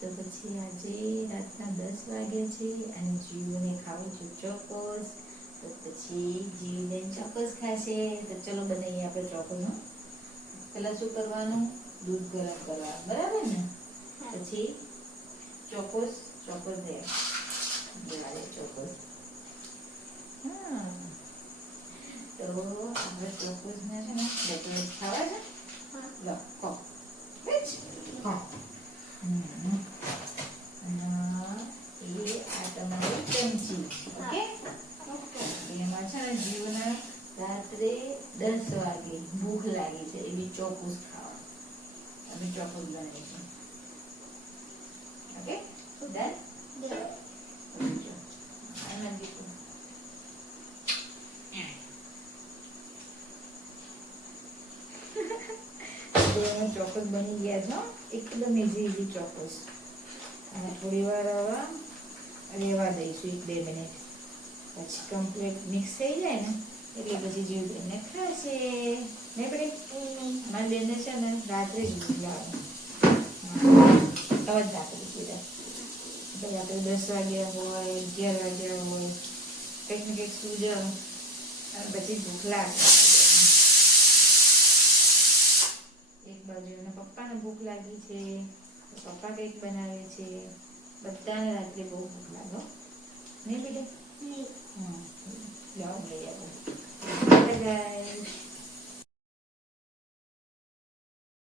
તો પછી આજે રાતના 10 વાગે છે અને જીવુને ખાવું છે ચોકોસ. તો પછી જીવને ચોકોસ ખાશે. તો ચલો બનાવીએ આપણે ચોકોસનો. પહેલાં શું કરવાનું? દૂધ ગરમ કરવા, બરાબર ને? પછી ચોકોસ દેવા દે ચોકોસ. હા, તો આપણે ચોકોસને છે ને ચોકોસ ખાવા છે. લો ખો ખો. એ આ તમારી ચમચી. ઓકે, એમાં છે ને જીવને રાત્રે 10 વાગે ભૂખ લાગી છે એવી ચોકોસ ખાવા. અમે ચોકોસ બનાવીશું. Okay, done. ચોકોસ બની ગયા છે એકદમ ઇઝી ચોકોસ. અને થોડી વાર હવે રહેવા દઈશું 1-2 મિનિટ. પછી કમ્પ્લીટ મિક્સ થઈ જાય ને એટલે પછી જીવ બેનને ખાશે. ને પછી મારી બેનને છે ને રાત્રે જ ભૂખ લાગે. તરત રાત્રે કીધા એટલે રાત્રે 10 વાગ્યા હોય 11 વાગ્યા હોય કંઈક ને કંઈક સૂજો અને પછી ભૂખ લાગે. એક બાજુ એના પપ્પાને ભૂખ લાગી છે, પપ્પા કંઈક બનાવે છે. બધાને રાત્રે બહુ ભૂખ લાગે. નહીં બેટા? લઈ આવો. ગાઈસ